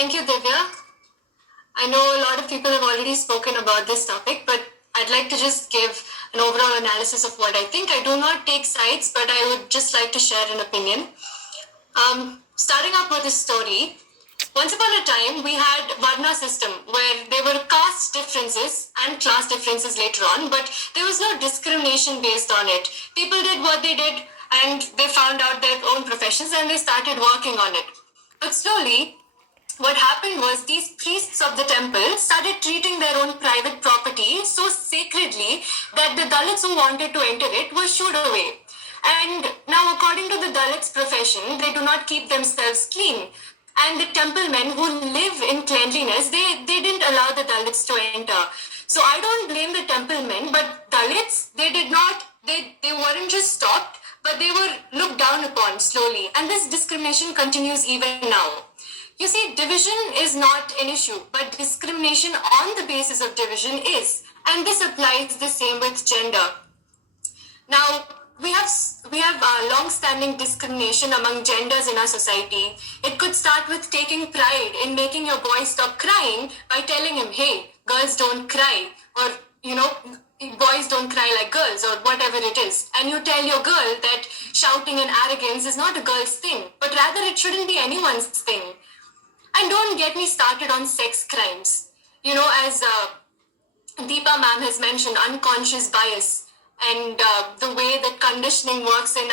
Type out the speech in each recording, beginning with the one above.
Thank you, Divya. I know a lot of people have already spoken about this topic, but I'd like to just give an overall analysis of what I think. I do not take sides, but I would just like to share an opinion. Starting up with a story, once upon a time, we had Varna system where there were caste differences and class differences later on, but there was no discrimination based on it. People did what they did and they found out their own professions and they started working on it. But slowly, what happened was these priests of the temple started treating their own private property so sacredly that the Dalits who wanted to enter it were shooed away. And now, according to the Dalits' profession, they do not keep themselves clean. And the temple men who live in cleanliness, they didn't allow the Dalits to enter. So I don't blame the temple men, but Dalits, they weren't just stopped, but they were looked down upon slowly. And this discrimination continues even now. You see, division is not an issue, but discrimination on the basis of division is. And this applies the same with gender. Now, we have long-standing discrimination among genders in our society. It could start with taking pride in making your boy stop crying by telling him, hey, girls don't cry, or, boys don't cry like girls, or whatever it is. And you tell your girl that shouting and arrogance is not a girl's thing, but rather it shouldn't be anyone's thing. And don't get me started on sex crimes. As Deepa ma'am has mentioned, unconscious bias and the way that conditioning works in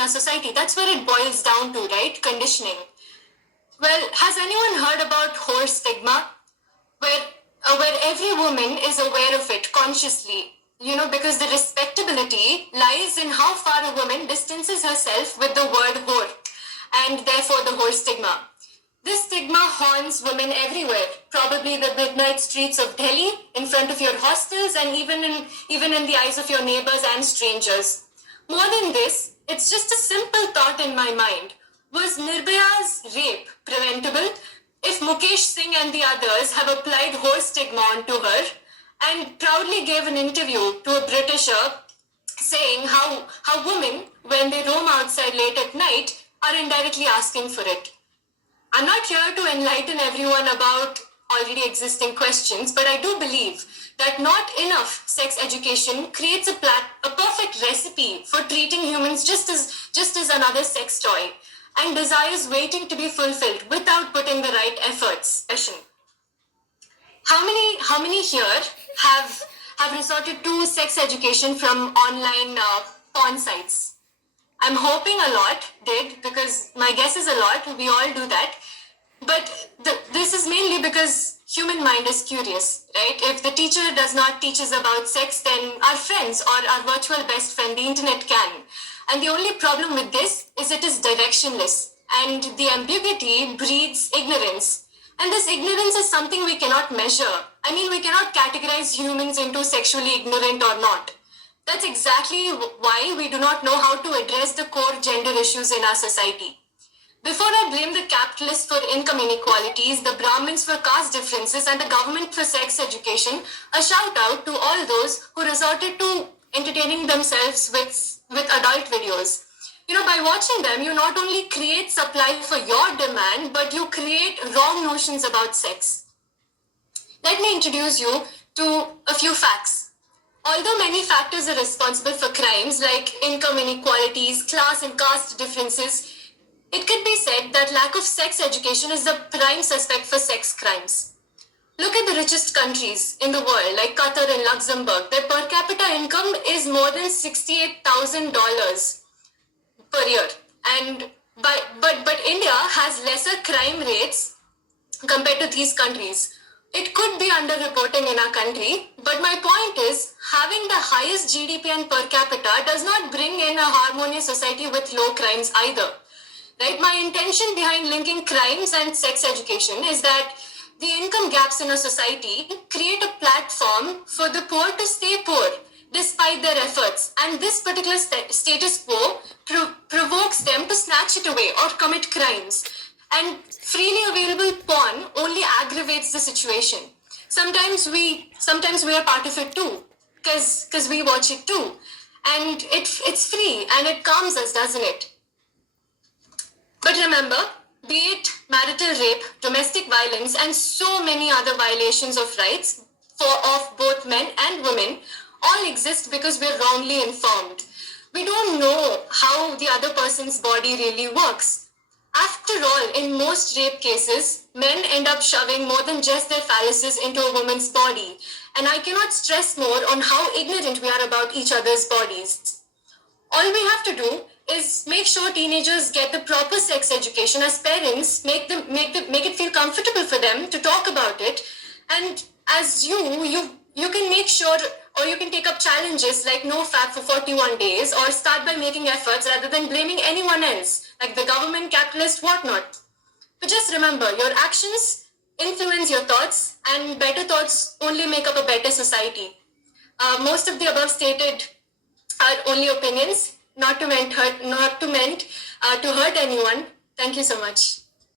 our society. That's where it boils down to, right? Conditioning. Well, has anyone heard about whore stigma? Where every woman is aware of it consciously. Because the respectability lies in how far a woman distances herself with the word whore, and therefore the whore stigma. This stigma haunts women everywhere, probably the midnight streets of Delhi, in front of your hostels, and even in the eyes of your neighbors and strangers. More than this, it's just a simple thought in my mind. Was Nirbhaya's rape preventable if Mukesh Singh and the others have applied whore stigma onto her and proudly gave an interview to a Britisher saying how women, when they roam outside late at night, are indirectly asking for it? I'm not here to enlighten everyone about already existing questions, but I do believe that not enough sex education creates a perfect recipe for treating humans just as another sex toy, and desires waiting to be fulfilled without putting the right efforts. How many here have resorted to sex education from online porn sites? I'm hoping a lot did, because my guess is a lot. We all do that. But this is mainly because human mind is curious, right? If the teacher does not teach us about sex, then our friends or our virtual best friend, the internet, can. And the only problem with this is it is directionless. And the ambiguity breeds ignorance. And this ignorance is something we cannot measure. I mean, we cannot categorize humans into sexually ignorant or not. That's exactly why we do not know how to address the core gender issues in our society. Before I blame the capitalists for income inequalities, the Brahmins for caste differences, and the government for sex education, a shout out to all those who resorted to entertaining themselves with adult videos. By watching them, you not only create supply for your demand, but you create wrong notions about sex. Let me introduce you to a few facts. Although many factors are responsible for crimes like income inequalities, class and caste differences, it could be said that lack of sex education is the prime suspect for sex crimes. Look at the richest countries in the world, like Qatar and Luxembourg. Their per capita income is more than $68,000 per year. But India has lesser crime rates compared to these countries. It could be underreporting in our country, but my point is, having the highest GDP and per capita does not bring in a harmonious society with low crimes either. Right? My intention behind linking crimes and sex education is that the income gaps in a society create a platform for the poor to stay poor despite their efforts, and this particular status quo provokes them to snatch it away or commit crimes. And freely available porn only aggravates the situation. Sometimes we are part of it too, because we watch it too, and it's free and it calms us, doesn't it? But remember, be it marital rape, domestic violence, and so many other violations of rights of both men and women all exist because we're wrongly informed. We don't know how the other person's body really works. After all, in most rape cases, men end up shoving more than just their phalluses into a woman's body. And I cannot stress more on how ignorant we are about each other's bodies. All we have to do is make sure teenagers get the proper sex education as parents, make it feel comfortable for them to talk about it. And as you can make sure, or you can take up challenges like no fap for 41 days, or start by making efforts rather than blaming anyone else, like the government, capitalist, whatnot. But just remember, your actions influence your thoughts, and better thoughts only make up a better society. Most of the above stated are only opinions, not to hurt anyone. Thank you so much.